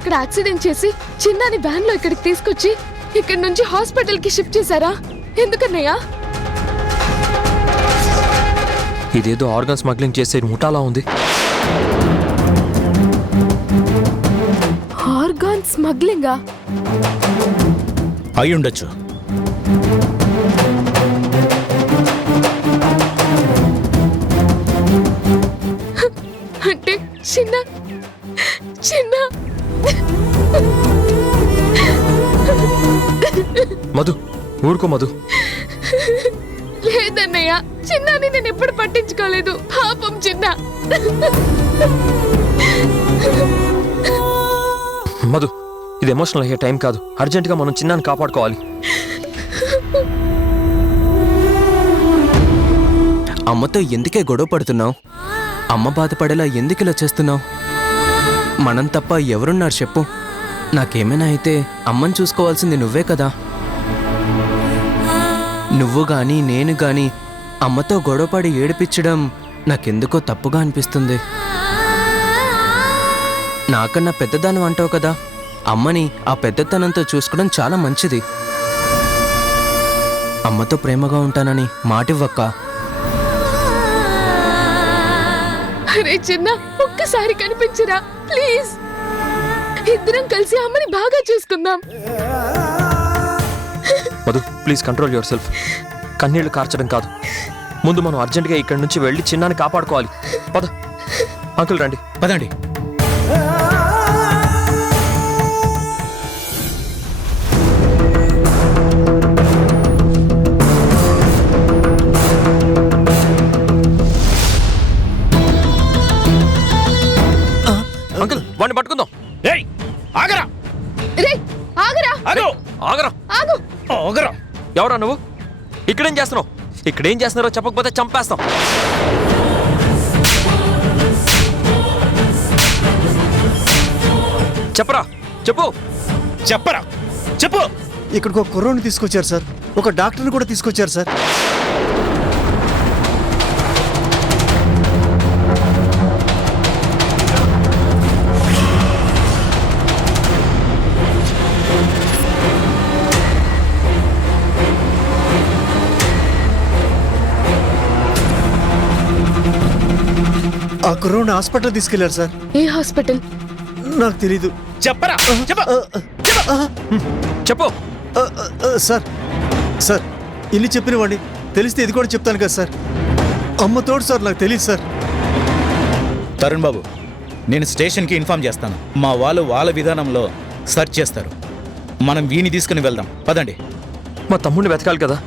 అక్కడ యాక్సిడెంట్ చేసి చిన్నాని వ్యాన్ లో ఇక్కడికి తీసుకొచ్చి ఇక్కడి నుంచి హాస్పిటల్ కి షిఫ్ట్ చేశారా? ఎందుకన్నయ్యా? ఇదేదో ఆర్గన్ స్మగ్లింగ్ చేసే ముఠాలా ఉంది. ఆర్గాన్ స్మగ్లింగా? అయి ఉండొచ్చు. అంటే చిన్న చిన్న మధు, ఊరుకో మధు. లేదన్నయ్య, చిన్నాని నేను ఎప్పుడు పట్టించుకోలేదు. పాపం చిన్న. మధు, ఇది ఎమోషనల్ అయ్యే టైం కాదు. అర్జెంటుగా మనం చిన్నాన్ని కాపాడుకోవాలి. అమ్మతో ఎందుకే గొడవ పడుతున్నావు? అమ్మ బాధపడేలా ఎందుకు ఇలా చేస్తున్నావు? మనం తప్ప ఎవరున్నారు చెప్పు? నాకేమైనా అయితే అమ్మని చూసుకోవాల్సింది నువ్వే కదా. నువ్వు గాని నేను గాని అమ్మతో గొడవపడి ఏడిపించడం నాకెందుకో తప్పుగా అనిపిస్తుంది. నాకన్నా పెద్దదాను అంటావు కదా, అమ్మని ఆ పెద్దతనంతో చూసుకోవడం చాలా మంచిది. అమ్మతో ప్రేమగా ఉంటానని మాటివ్వక్క. అరే చిన్న, ఒక్కసారి కనిపించరా ప్లీజ్. ఇద్దరం కలిసి అమ్మని బాగా చూసుకుందాం. Madhu, please control your self. కన్నీళ్లు కార్చడం కాదు, ముందు మనం అర్జెంటుగా ఇక్కడి నుంచి వెళ్ళి చిన్నాన్ని కాపాడుకోవాలి. పద అంకుల్, రండి. పదండి. అంకుల్, వాడిని పట్టుకుందాం. ఏయ్, ఆగరా! రే ఆగరా! ఆగు! ఆగరా! ఆగు! ఆగరా! ఎవరా నువ్వు? ఇక్కడేం చేస్తున్నావు? ఇక్కడేం చేస్తున్నారో చెప్పకపోతే చంపేస్తాం. చెప్పరా, చెప్పు. చెప్పరా, చెప్పు. ఇక్కడికి ఒక కుర్రోని తీసుకొచ్చారు సార్, ఒక డాక్టర్ని కూడా తీసుకొచ్చారు సార్. ఆ కుర్రోని హాస్పిటల్ తీసుకెళ్లారు సార్. ఏ హాస్పిటల్? నాకు తెలీదు. చెప్పరా, చెప్పు. చెప్పు. సార్ సార్, ఇన్ని చెప్పిన వాడిని తెలిస్తే ఇది కూడా చెప్తాను కదా సార్. అమ్మ తోడు సార్, నాకు తెలియదు సార్. తరుణ్ బాబు, నేను స్టేషన్కి ఇన్ఫార్మ్ చేస్తాను. మా వాళ్ళు వాళ్ళ విధానంలో సెర్చ్ చేస్తారు. మనం వీని తీసుకుని వెళ్దాం. పదండి. మా తమ్ముడిని వెతకాలి కదా.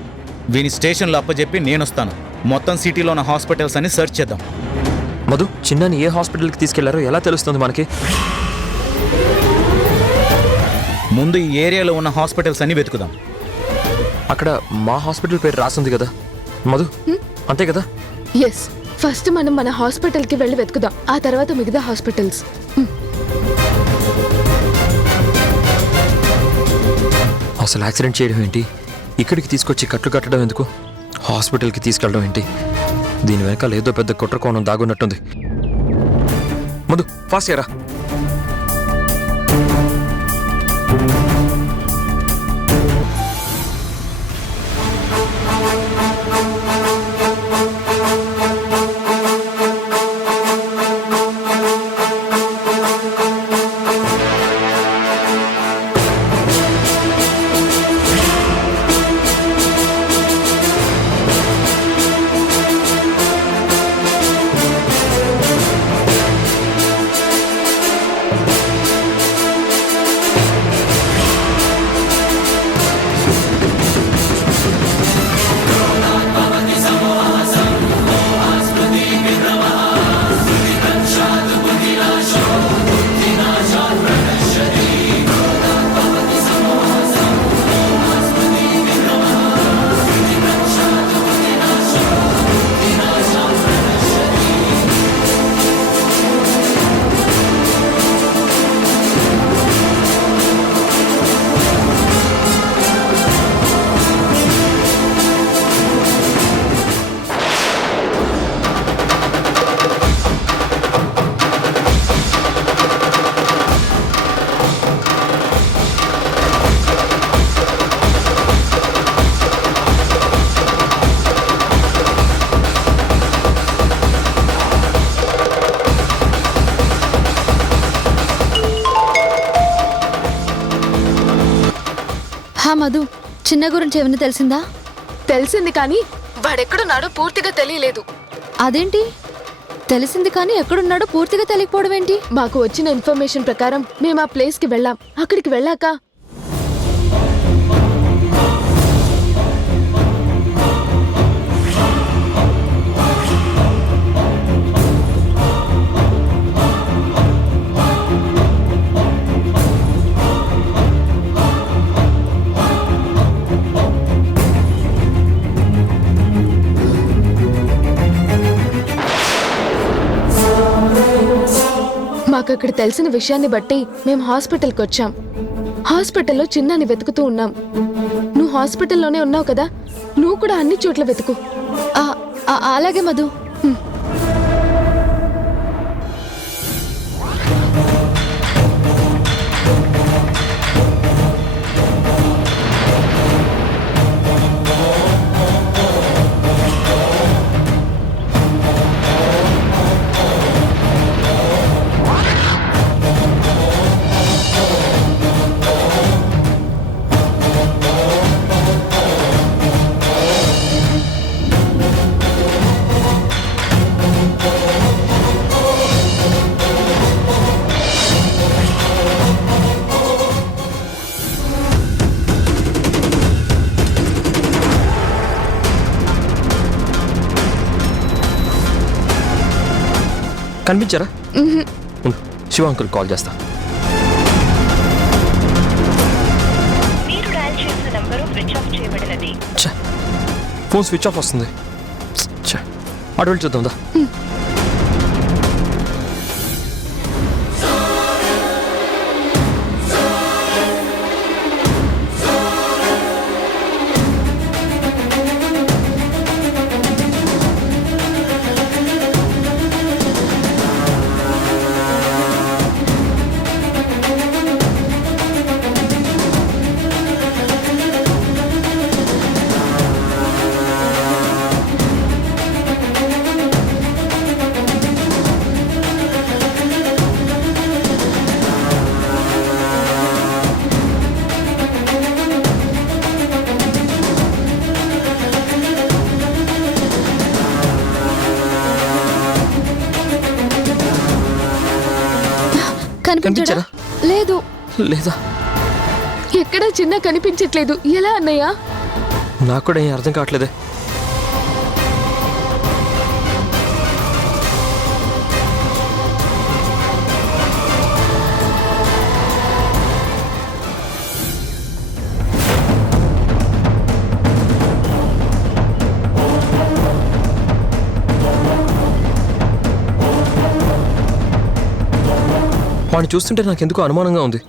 వీని స్టేషన్లో అప్పచెప్పి నేను వస్తాను. మొత్తం సిటీలో ఉన్న హాస్పిటల్స్ అని సెర్చ్ చేద్దాం. మధు, చిన్నాని ఏ హాస్పిటల్కి తీసుకెళ్లారో ఎలా తెలుస్తుంది మనకి? ముందు ఈ ఏరియాలో ఉన్న హాస్పిటల్స్ అన్ని వెతుకుదాం. అక్కడ మా హాస్పిటల్ పేరు రాసింది కదా మధు, అంతే కదా? ఎస్, ఫస్ట్ మనం మన హాస్పిటల్ కి వెళ్ళి వెతుకుదాం, ఆ తర్వాత మిగతా హాస్పిటల్స్. అసలు యాక్సిడెంట్ చేయడం ఏంటి? ఇక్కడికి తీసుకొచ్చి కట్లు కట్టడం ఎందుకు? హాస్పిటల్కి తీసుకెళ్ళడం ఏంటి? దీని వెనకాల ఏదో పెద్ద కుట్ర కోణం దాగున్నట్టుంది. మధు, ఫాస్ట్ చేయరా. మధు, చిన్న గురించి ఏమైనా తెలిసిందా? తెలిసింది కానీ వాడెక్కడున్నాడో పూర్తిగా తెలియలేదు. అదేంటి తెలిసింది కానీ ఎక్కడున్నాడో పూర్తిగా తెలియకపోవడం ఏంటి? మాకు వచ్చిన ఇన్ఫర్మేషన్ ప్రకారం మేము ఆ ప్లేస్కి వెళ్ళాం. అక్కడికి వెళ్ళాక మాకు అక్కడ తెలిసిన విషయాన్ని బట్టి మేము హాస్పిటల్కి వచ్చాం. హాస్పిటల్లో చిన్నాని వెతుకుతూ ఉన్నాం. నువ్వు హాస్పిటల్లోనే ఉన్నావు కదా, నువ్వు కూడా అన్ని చోట్ల వెతుకు. అలాగే మధు. కనిపించారా? ఉండు, శివ అంకుల్ కాల్ చేస్తా. ఛే, ఫోన్ స్విచ్ ఆఫ్ వస్తుంది. ఛే, అటు వెళ్ళి చూద్దాం దా. కనిపించడా? లేదు. లేదా? ఎక్కడా చిన్న కనిపించట్లేదు. ఎలా అన్నయ్య? నాకు కూడా ఏం అర్థం కావట్లేదే. వాడిని చూస్తుంటే నాకెందుకు అనుమానంగా ఉంది.